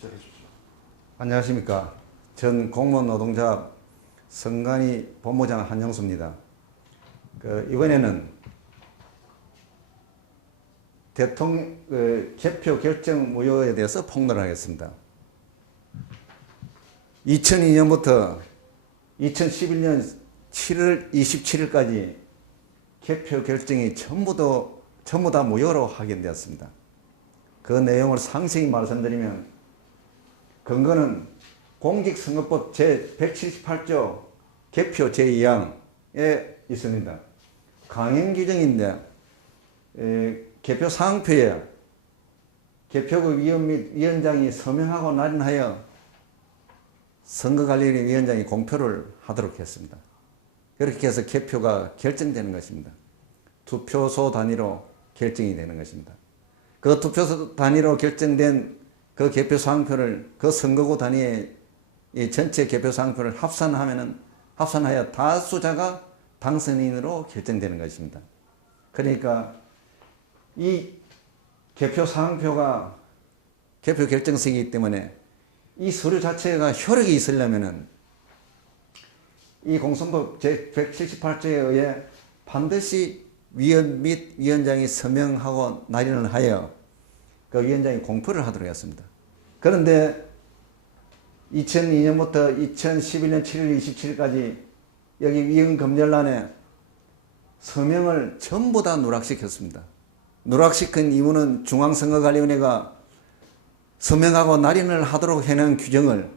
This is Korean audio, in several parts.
시작해 주십시오. 안녕하십니까. 전 공무원 노동자 성간이 본부장 한영수입니다. 이번에는 대통령 개표 결정 무효에 대해서 폭로를 하겠습니다. 2002년부터 2011년 7월 27일까지 개표 결정이 전부 다 무효로 확인되었습니다. 그 내용을 상세히 말씀드리면 근거는 공직선거법 제178조 개표 제2항에 있습니다. 강행 규정인데 개표 사항표에 개표국 위원 및 위원장이 서명하고 날인하여 선거관리위원장이 공표를 하도록 했습니다. 그렇게 해서 개표가 결정되는 것입니다. 투표소 단위로 결정이 되는 것입니다. 그 투표소 단위로 결정된 그 개표 사항표를 그 선거구 단위의 이 전체 개표 사항표를 합산하여 다수자가 당선인으로 결정되는 것입니다. 그러니까 이 개표 사항표가 개표 결정서이기 때문에 이 서류 자체가 효력이 있으려면은 이 공선법 제178조에 의해 반드시 위원 및 위원장이 서명하고 날인을 하여 그 위원장이 공표를 하도록 했습니다. 그런데 2002년부터 2011년 7월 27일까지 여기 위원 검열란에 서명을 전부 다 누락시켰습니다. 누락시킨 이유는 중앙선거관리위원회가 서명하고 날인을 하도록 해놓은 규정을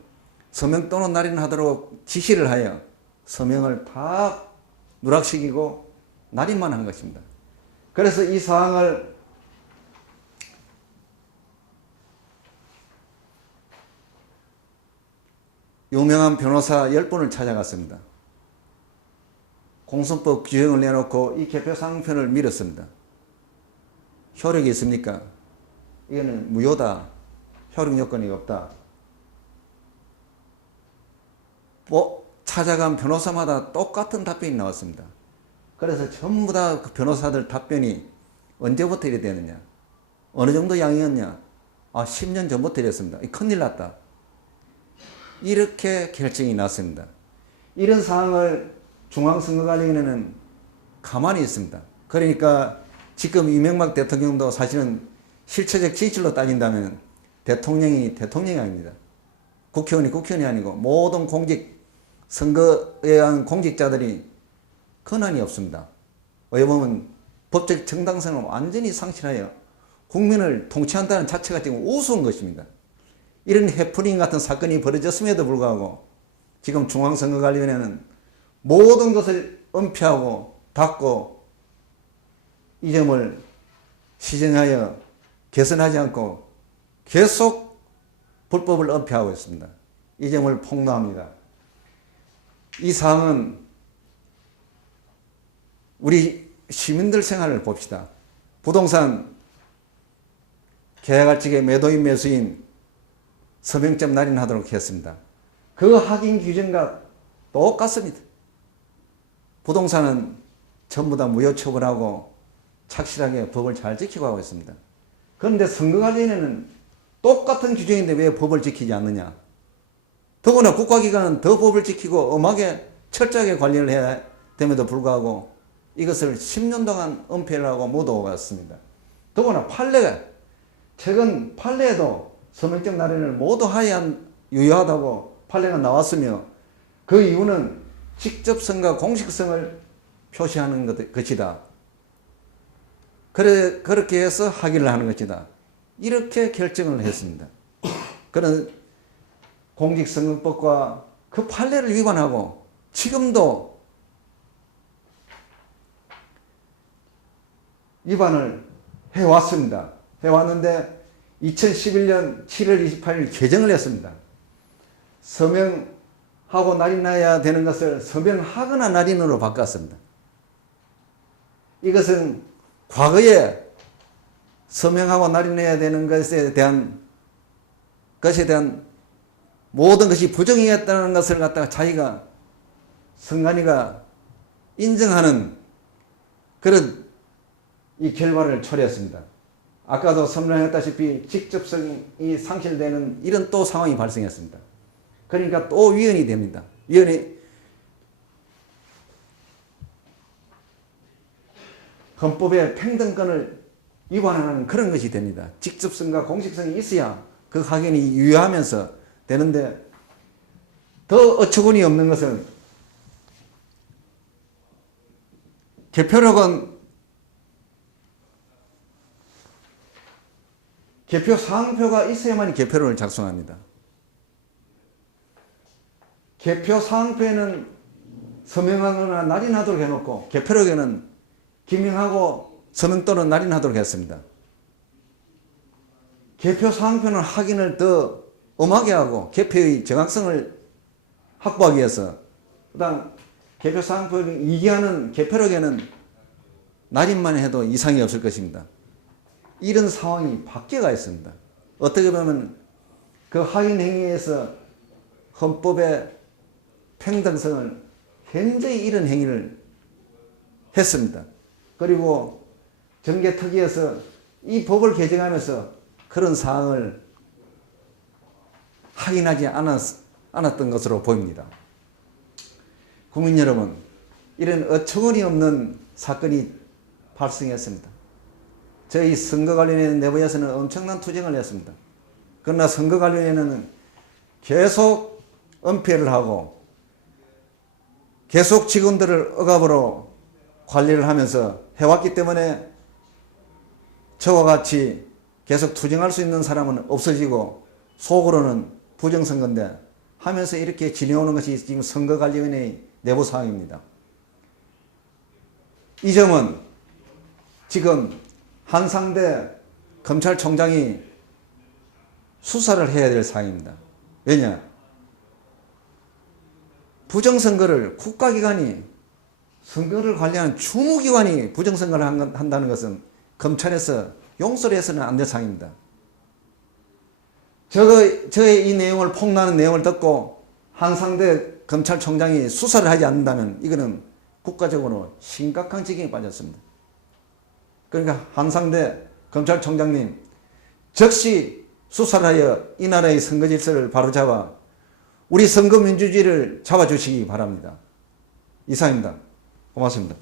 서명 또는 날인을 하도록 지시를 하여 서명을 다 누락시키고 날인만 한 것입니다. 그래서 이 사항을 유명한 변호사 10분을 찾아갔습니다. 공선법 규정을 내놓고 이 개표 사항표를 밀었습니다. 효력이 있습니까? 이거는 무효다. 효력 요건이 없다. 찾아간 변호사마다 똑같은 답변이 나왔습니다. 그래서 전부 다 그 변호사들 답변이 언제부터 이래 되느냐? 어느 정도 양이었냐? 10년 전부터 이랬습니다. 큰일 났다. 이렇게 결정이 났습니다. 이런 사항을 중앙선거관리위원회는 가만히 있습니다. 그러니까 지금 이명박 대통령도 사실은 실체적 진실로 따진다면 대통령이 아닙니다. 국회의원이 아니고 모든 선거에 의한 공직자들이 권한이 없습니다. 왜 보면 법적 정당성을 완전히 상실하여 국민을 통치한다는 자체가 지금 우스운 것입니다. 이런 해프닝 같은 사건이 벌어졌음에도 불구하고 지금 중앙선거관리위원회는 모든 것을 은폐하고 닫고 이 점을 시정하여 개선하지 않고 계속 불법을 은폐하고 있습니다. 이 점을 폭로합니다. 이 사항은 우리 시민들 생활을 봅시다. 부동산 계약할 적에 매도인 매수인 서명점 날인하도록 했습니다. 그 확인 규정과 똑같습니다. 부동산은 전부 다 무효 처분하고 착실하게 법을 잘 지키고 하고 있습니다. 그런데 선거관리위원회는 똑같은 규정인데 왜 법을 지키지 않느냐? 더구나 국가기관은 더 법을 지키고 엄하게 철저하게 관리를 해야 됨에도 불구하고 이것을 10년 동안 은폐를 하고 묻어왔습니다. 더구나 최근 판례에도 서명적 날인을 모두 유효하다고 판례가 나왔으며 그 이유는 직접성과 공식성을 표시하는 것이다. 그렇게 해서 확인을 하는 것이다. 이렇게 결정을 했습니다. 그런 공직선거법과 그 판례를 위반하고 지금도 위반을 해왔습니다. 해왔는데 2011년 7월 28일 개정을 했습니다. 서명하고 날인해야 되는 것을 서명하거나 날인으로 바꿨습니다. 이것은 과거에 서명하고 날인해야 되는 것에 대한 모든 것이 부정이었다는 것을 갖다가 자기가 선관위가 인정하는 그런 이 결과를 초래했습니다. 아까도 설명했다시피 직접성이 상실되는 이런 또 상황이 발생했습니다. 그러니까 또 위헌이 됩니다. 위헌이 헌법의 평등권을 위반하는 그런 것이 됩니다. 직접성과 공식성이 있어야 그 확인이 유효하면서 되는데 더 어처구니 없는 것은 개표록은 개표 사항표가 있어야만 개표록을 작성합니다. 개표 사항표에는 서명하거나 날인하도록 해놓고 개표록에는 기명하고 서명 또는 날인하도록 했습니다. 개표 사항표는 확인을 더 엄하게 하고 개표의 정확성을 확보하기 위해서 그다음 개표 사항표를 이기하는 개표록에는 날인만 해도 이상이 없을 것입니다. 이런 상황이 바뀌어가 있습니다. 어떻게 보면 그 확인 행위에서 헌법의 평등성을 현저히 이런 행위를 했습니다. 그리고 정개특위에서 이 법을 개정하면서 그런 사항을 확인하지 않았던 것으로 보입니다. 국민 여러분, 이런 어처구니 없는 사건이 발생했습니다. 저희 선거 관련된 내부에서는 엄청난 투쟁을 했습니다. 그러나 선거 관련에는 계속 은폐를 하고 계속 직원들을 억압으로 관리를 하면서 해왔기 때문에 저와 같이 계속 투쟁할 수 있는 사람은 없어지고 속으로는 부정선거인데 하면서 이렇게 지내오는 것이 지금 선거관리위원회의 내부 사항입니다. 이 점은 지금 한상대 검찰총장이 수사를 해야 될 사항입니다. 왜냐? 부정선거를 국가기관이 선거를 관리하는 주무기관이 부정선거를 한다는 것은 검찰에서 용서를 해서는 안 될 사항입니다. 저의 이 내용을 폭로하는 내용을 듣고 한상대 검찰총장이 수사를 하지 않는다면 이거는 국가적으로 심각한 지경에 빠졌습니다. 그러니까 한상대 검찰총장님 즉시 수사를 하여 이 나라의 선거 질서를 바로잡아 우리 선거 민주주의를 잡아주시기 바랍니다. 이상입니다. 고맙습니다.